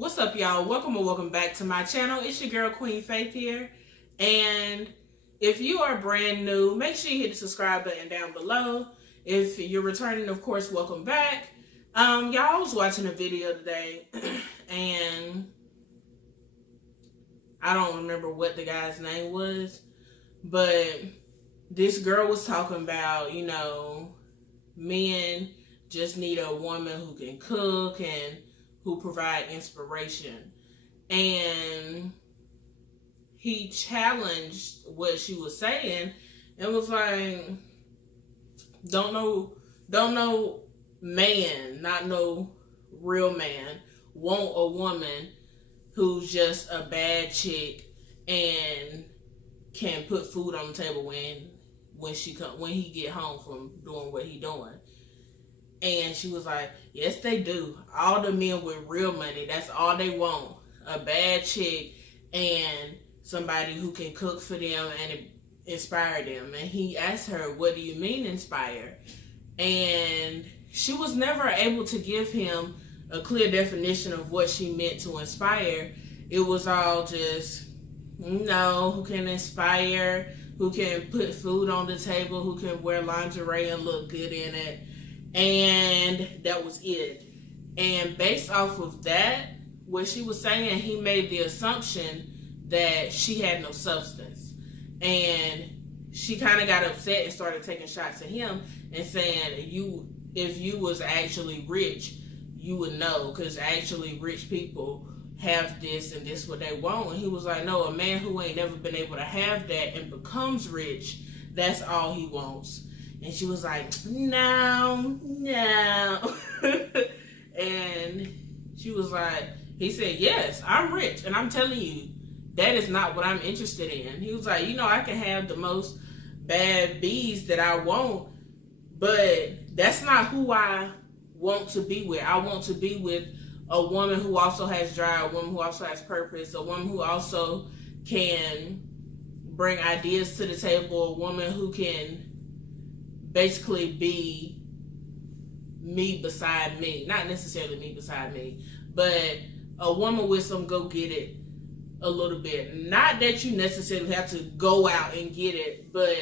What's up, y'all? Welcome or welcome back to my channel. It's your girl, Queen Faith here. And if you are brand new, make sure you hit the subscribe button down below. If you're returning, of course, welcome back. Y'all, I was watching a video today, and I don't remember what the guy's name was, but this girl was talking about, men just need a woman who can cook and who provide inspiration. And he challenged what she was saying and was like, don't know man, not no real man, want a woman who's just a bad chick and can put food on the table when he get home from doing what he doing. And she was like, yes, they do. All the men with real money, that's all they want. A bad chick and somebody who can cook for them and inspire them. And he asked her, what do you mean inspire? And she was never able to give him a clear definition of what she meant to inspire. It was all just, who can inspire, who can put food on the table, who can wear lingerie and look good in it. And that was it. And based off of that, what she was saying, he made the assumption that she had no substance. And she kind of got upset and started taking shots at him and saying, if you was actually rich, you would know, because actually rich people have this and this what they want. And he was like, no, a man who ain't never been able to have that and becomes rich, that's all he wants. And she was like, no. And she was like, he said, yes, I'm rich. And I'm telling you, that is not what I'm interested in. He was like, I can have the most bad bees that I want, but that's not who I want to be with. I want to be with a woman who also has drive, a woman who also has purpose, a woman who also can bring ideas to the table, a woman who can basically be me beside me. Not necessarily me beside me, but a woman with some go get it a little bit. Not that you necessarily have to go out and get it, but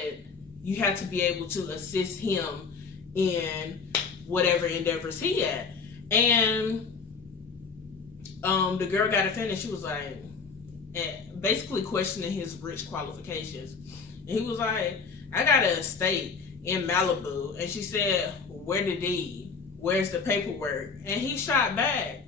you have to be able to assist him in whatever endeavors he at. And the girl got offended. She was like, basically questioning his rich qualifications. And he was like, I got an estate in Malibu. And she said, where the deed? Where's the paperwork? And he shot back,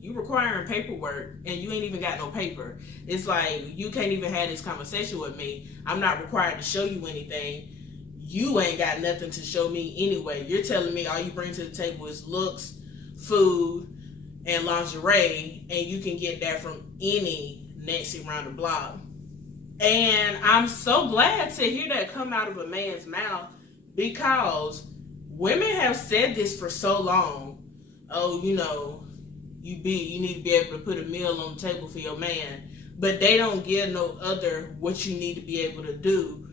you requiring paperwork and you ain't even got no paper. It's like, you can't even have this conversation with me. I'm not required to show you anything. You ain't got nothing to show me anyway. You're telling me all you bring to the table is looks, food, and lingerie, and you can get that from any Nancy around the block. And I'm so glad to hear that come out of a man's mouth, because women have said this for so long. Oh, you need to be able to put a meal on the table for your man, but they don't give no other what you need to be able to do.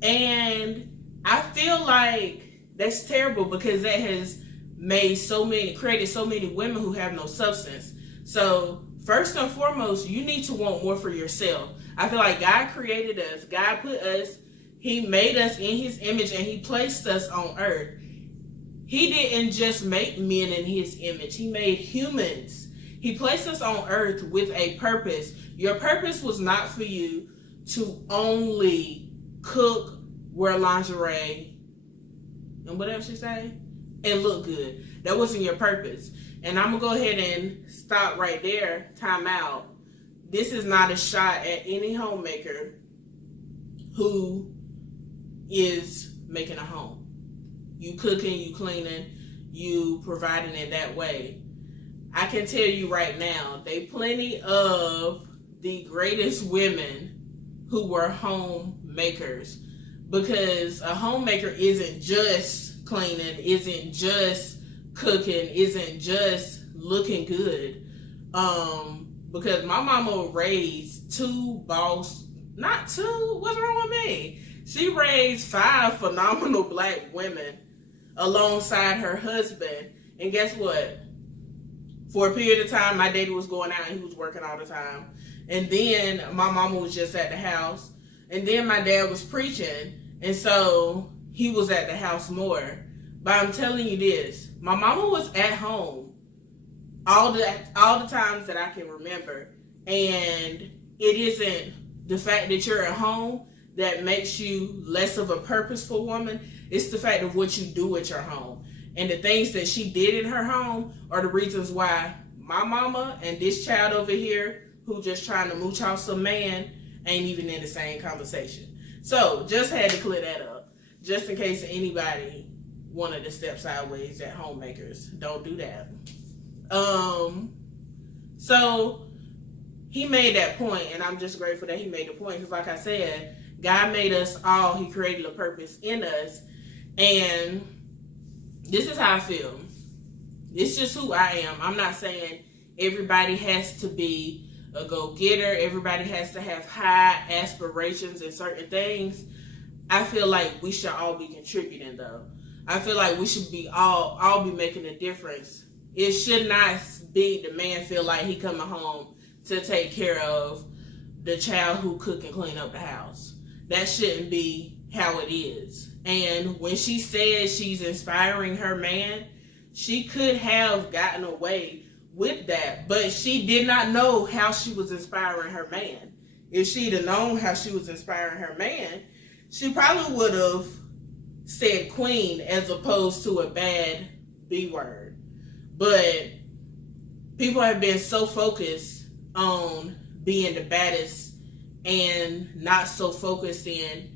And I feel like that's terrible, because that has created so many women who have no substance. So first and foremost, you need to want more for yourself. I feel like God created us. God put us, he made us in his image, and he placed us on earth. He didn't just make men in his image. He made humans. He placed us on earth with a purpose. Your purpose was not for you to only cook, wear lingerie, and what else you say? And look good. That wasn't your purpose. And I'm going to go ahead and stop right there. Time out. This is not a shot at any homemaker who is making a home. You cooking, you cleaning, you providing in that way. I can tell you right now, they plenty of the greatest women who were homemakers, because a homemaker isn't just cleaning, isn't just cooking, isn't just looking good. Because my mama raised what's wrong with me? She raised 5 phenomenal black women alongside her husband. And guess what? For a period of time, my daddy was going out and he was working all the time. And then my mama was just at the house. And then my dad was preaching. And so he was at the house more. But I'm telling you this, my mama was at home all the times that I can remember. And it isn't the fact that you're at home that makes you less of a purposeful woman. It's the fact of what you do at your home. And the things that she did in her home are the reasons why my mama and this child over here who just trying to mooch off some man ain't even in the same conversation. So just had to clear that up. Just in case anybody wanted to step sideways at homemakers. Don't do that. So he made that point, and I'm just grateful that he made the point. Because like I said, God made us all. He created a purpose in us. And this is how I feel. It's just who I am. I'm not saying everybody has to be a go-getter. Everybody has to have high aspirations in certain things. I feel like we should all be contributing, though. I feel like we should be all be making a difference. It should not be the man feel like he coming home to take care of the child who cook and clean up the house. That shouldn't be how it is. And when she says she's inspiring her man, she could have gotten away with that, but she did not know how she was inspiring her man. If she'd have known how she was inspiring her man, she probably would have said queen as opposed to a bad B word. But people have been so focused on being the baddest and not so focused in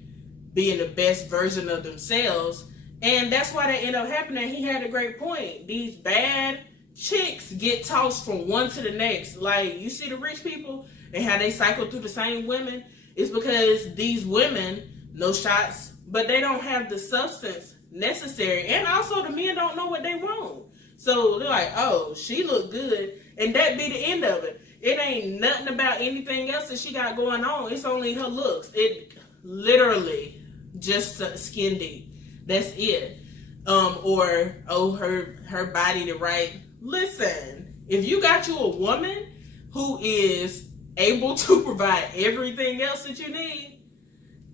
being the best version of themselves. And that's why that ended up happening. He had a great point. These bad chicks get tossed from one to the next. Like, you see the rich people and how they cycle through the same women. It's because these women, no shots, but they don't have the substance necessary. And also the men don't know what they want. So they're like, oh, she look good. And that be the end of it. It ain't nothing about anything else that she got going on. It's only her looks. It literally just skin deep. That's it. Or, oh, her body the right. Listen, if you got you a woman who is able to provide everything else that you need,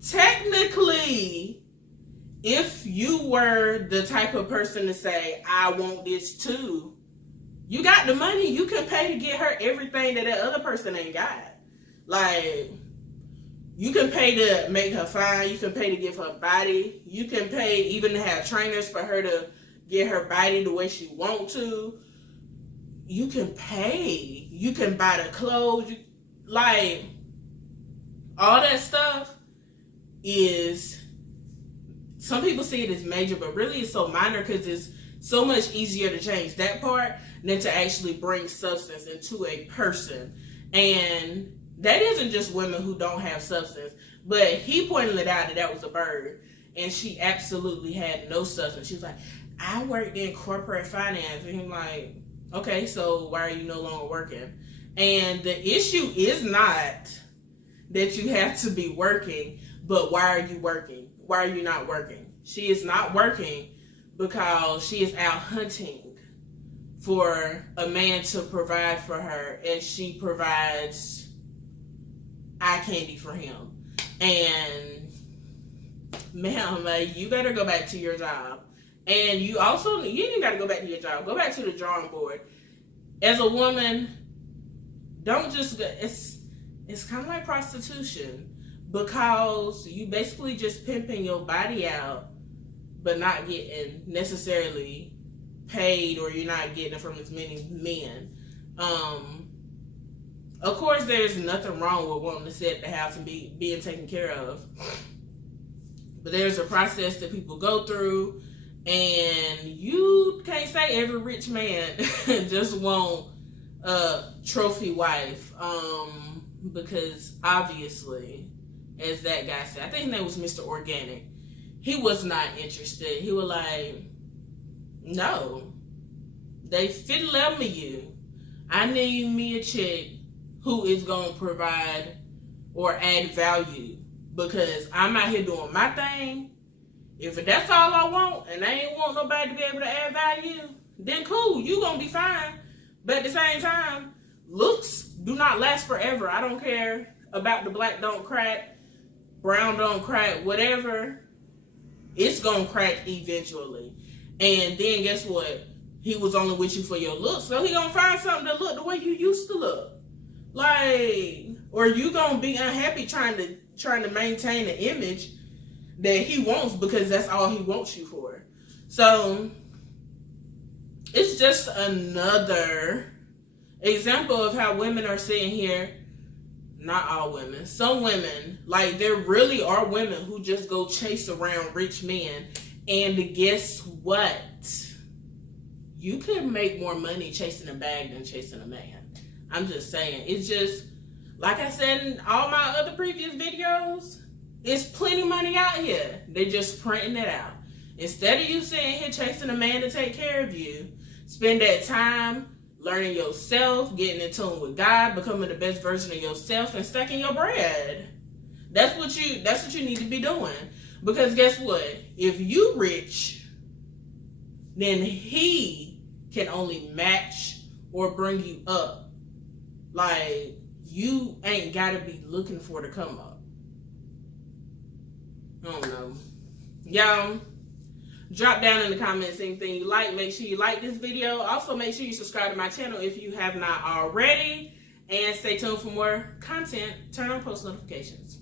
technically, if you were the type of person to say, I want this too, you got the money, you can pay to get her everything that other person ain't got. Like, you can pay to make her fine, you can pay to give her body, you can pay even to have trainers for her to get her body the way she want to. You can pay, you can buy the clothes, like, all that stuff is, some people see it as major, but really it's so minor because it's so much easier to change that part than to actually bring substance into a person. And that isn't just women who don't have substance, but he pointed it out that was a bird, and she absolutely had no substance. She was like, I worked in corporate finance. And he's like, okay, so why are you no longer working? And the issue is not that you have to be working, but why are you working? Why are you not working? She is not working because she is out hunting for a man to provide for her, and she provides eye candy for him. And ma'am, you better go back to your job. And you ain't got to go back to your job. Go back to the drawing board. As a woman, don't just, it's kind of like prostitution, because you basically just pimping your body out, but not getting necessarily paid, or you're not getting it from as many men. Of course, there's nothing wrong with wanting to sit at the house and being taken care of. But there's a process that people go through, and you can't say every rich man just want a trophy wife. Because obviously, as that guy said, I think his name was Mr. Organik, he was not interested. He was like, no, they fit love me you. I need me a chick who is going to provide or add value, because I'm out here doing my thing. If that's all I want, and I ain't want nobody to be able to add value, then cool, you going to be fine. But at the same time, looks do not last forever. I don't care about the black don't crack, brown don't crack, whatever. It's gonna crack eventually. And then guess what? He was only with you for your looks, so he gonna find something to look the way you used to look. Like, or you gonna be unhappy trying to maintain the image that he wants because that's all he wants you for. So it's just another example of how women are sitting here. Not all women. Some women, like there really are women who just go chase around rich men. And guess what? You could make more money chasing a bag than chasing a man. I'm just saying. It's just, like I said in all my other previous videos, it's plenty money out here. They're just printing it out. Instead of you sitting here chasing a man to take care of you, spend that time learning yourself, getting in tune with God, becoming the best version of yourself, and stacking your bread. That's what you need to be doing. Because guess what? If you rich, then he can only match or bring you up. Like, you ain't gotta be looking for the come up. I don't know. Y'all, drop down in the comments anything you like. Make sure you like this video. Also, make sure you subscribe to my channel if you have not already. And stay tuned for more content. Turn on post notifications.